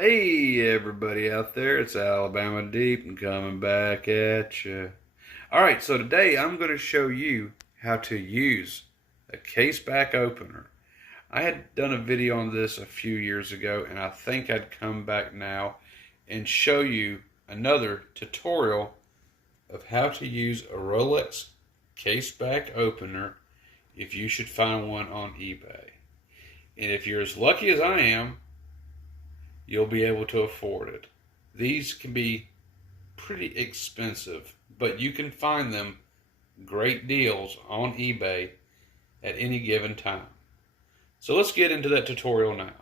Hey everybody out there, it's Alabama Deep and coming back at you. Alright, so today I'm going to show you how to use a case back opener. I had done a video on this a few years ago and I think I'd come back now and show you another tutorial of how to use a Rolex case back opener if you should find one on eBay. And if you're as lucky as I am, you'll be able to afford it. These can be pretty expensive, but you can find them great deals on eBay at any given time. So let's get into that tutorial now.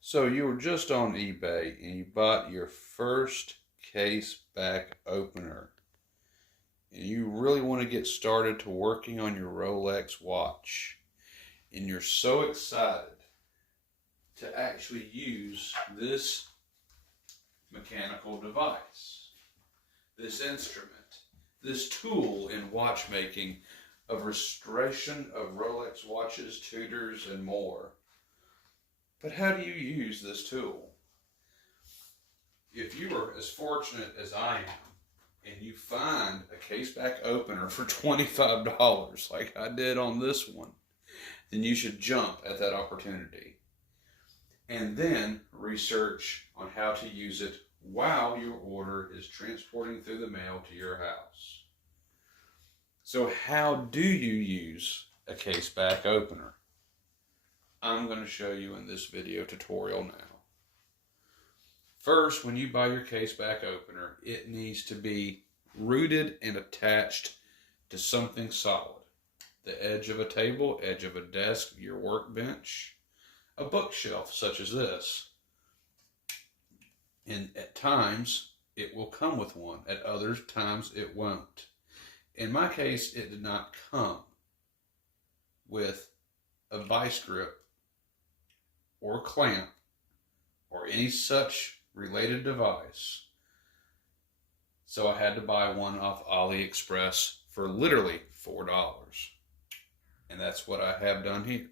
So you were just on eBay and you bought your first case back opener. And you really want to get started to working on your Rolex watch. And you're so excited to actually use this mechanical device, this instrument, this tool in watchmaking of restoration of Rolex watches, Tudors, and more. But how do you use this tool? If you are as fortunate as I am and you find a case back opener for $25 like I did on this one, then you should jump at that opportunity. And then research on how to use it while your order is transporting through the mail to your house. So how do you use a case back opener? I'm going to show you in this video tutorial now. First, when you buy your case back opener, it needs to be rooted and attached to something solid. The edge of a table, edge of a desk, your workbench, a bookshelf such as this. And at times it will come with one, at other times it won't. In my case, it did not come with a vice grip or clamp or any such related device. So I had to buy one off AliExpress for literally $4. And that's what I have done here.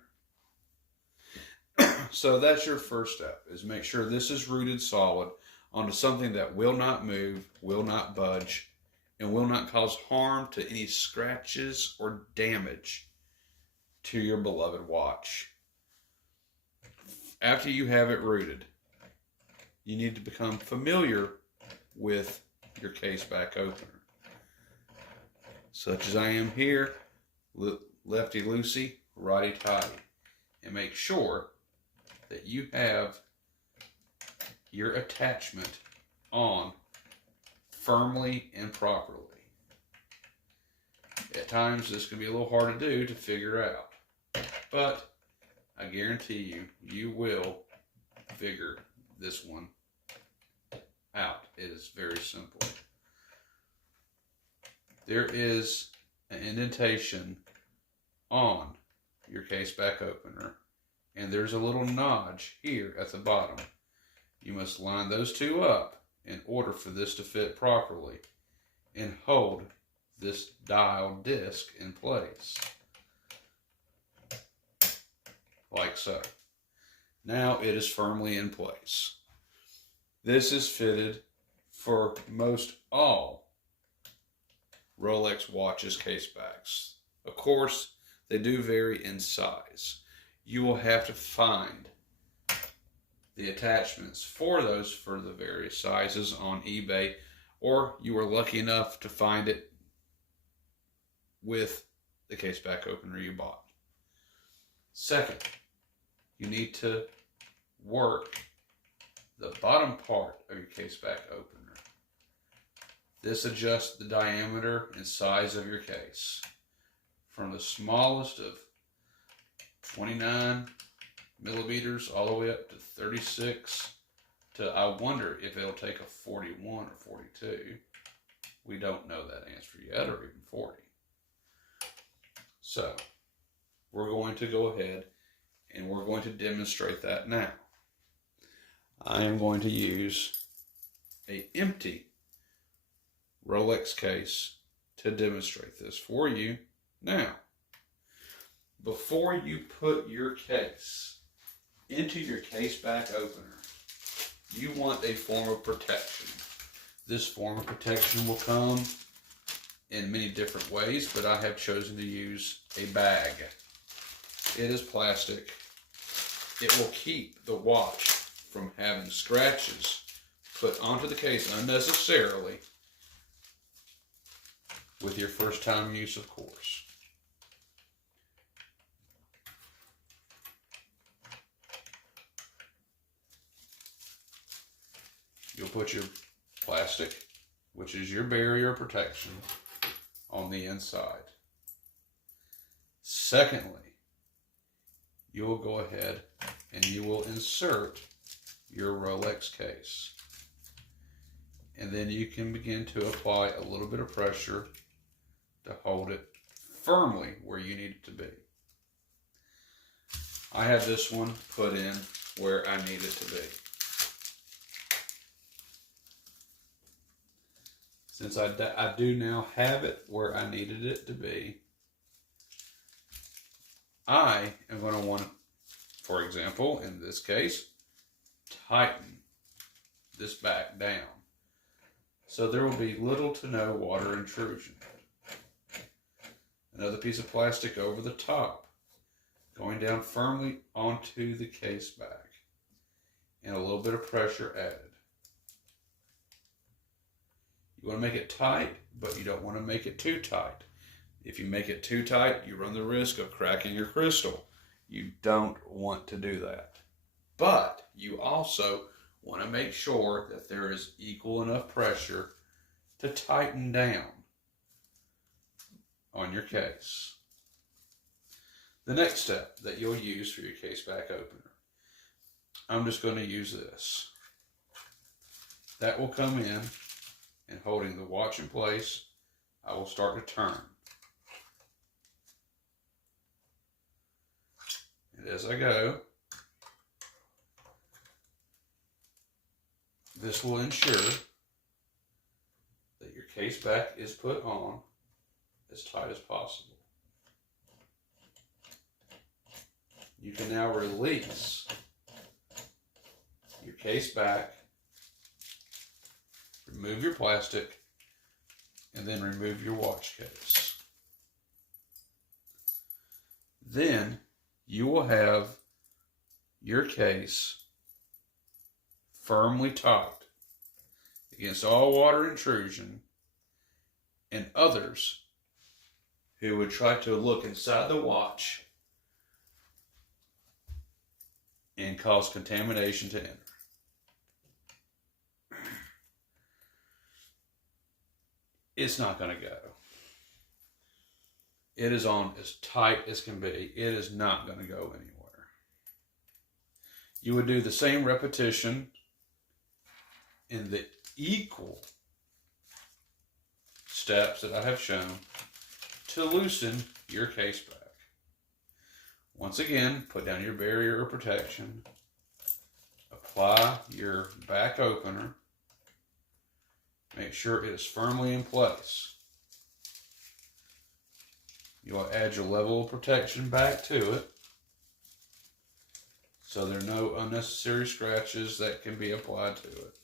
So that's your first step, is make sure this is rooted solid onto something that will not move, will not budge, and will not cause harm to any scratches or damage to your beloved watch. After you have it rooted, you need to become familiar with your case back opener. Such as I am here, lefty loosey, righty tighty. And make sure that you have your attachment on firmly and properly. At times this can be a little hard to do to figure out, but I guarantee you, you will figure this one out. It is very simple. There is an indentation on your case back opener, and there's a little notch here at the bottom. You must line those two up in order for this to fit properly and hold this dial disc in place, like so. Now it is firmly in place. This is fitted for most all Rolex watches case backs. Of course, they do vary in size. You will have to find the attachments for those for the various sizes on eBay, or you are lucky enough to find it with the case back opener you bought. Second, you need to work the bottom part of your case back opener. This adjusts the diameter and size of your case from the smallest of 29 millimeters all the way up to 36 to, I wonder if it'll take a 41 or 42. We don't know that answer yet, or even 40. So we're going to go ahead and we're going to demonstrate that now. I am going to use an empty Rolex case to demonstrate this for you now. Before you put your case into your case back opener, you want a form of protection. This form of protection will come in many different ways, but I have chosen to use a bag. It is plastic. It will keep the watch from having scratches put onto the case unnecessarily with your first time use, of course. You'll put your plastic, which is your barrier protection, on the inside. Secondly, you will go ahead and you will insert your Rolex case. And then you can begin to apply a little bit of pressure to hold it firmly where you need it to be. I have this one put in where I need it to be. Since I do now have it where I needed it to be, I am going to want to, for example, in this case, tighten this back down so there will be little to no water intrusion. Another piece of plastic over the top, going down firmly onto the case back, and a little bit of pressure added. You want to make it tight, but you don't want to make it too tight. If you make it too tight, you run the risk of cracking your crystal. You don't want to do that. But you also want to make sure that there is equal enough pressure to tighten down on your case. The next step that you'll use for your case back opener, I'm just going to use this. That will come in, and holding the watch in place, I will start to turn. And as I go, this will ensure that your case back is put on as tight as possible. You can now release your case back, remove your plastic, and then remove your watch case. Then you will have your case firmly tight against all water intrusion and others who would try to look inside the watch and cause contamination to enter. It's not going to go. It is on as tight as can be. It is not going to go anywhere. You would do the same repetition in the equal steps that I have shown to loosen your case back. Once again, put down your barrier of protection. Apply your back opener. Make sure it is firmly in place. You will add your level of protection back to it so there are no unnecessary scratches that can be applied to it.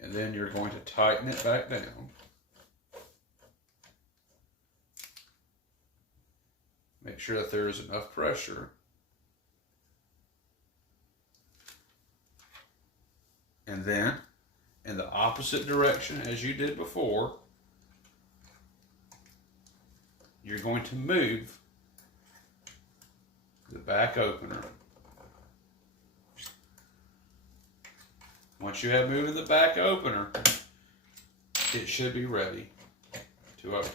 And then you're going to tighten it back down. Make sure that there is enough pressure. And then, in the opposite direction as you did before, you're going to move the back opener. Once you have moved the back opener, it should be ready to open.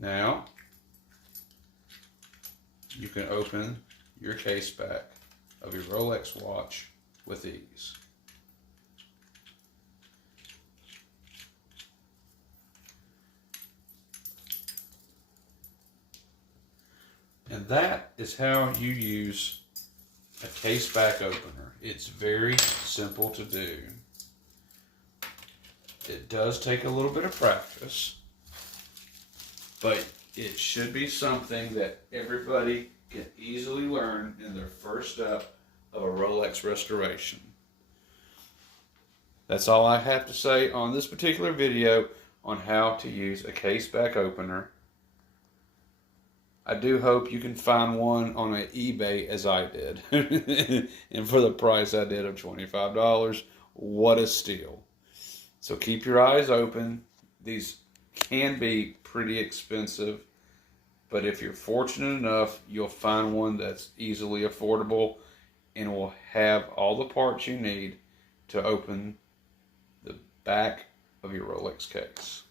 Now, you can open your case back of your Rolex watch with ease. And that is how you use a case back opener. It's very simple to do. It does take a little bit of practice, but it should be something that everybody can easily learn in their first step of a Rolex restoration. That's all I have to say on this particular video on how to use a case back opener. I do hope you can find one on an eBay as I did. And for the price I did of $25, what a steal. So keep your eyes open. These can be pretty expensive, but if you're fortunate enough, you'll find one that's easily affordable and will have all the parts you need to open the back of your Rolex case.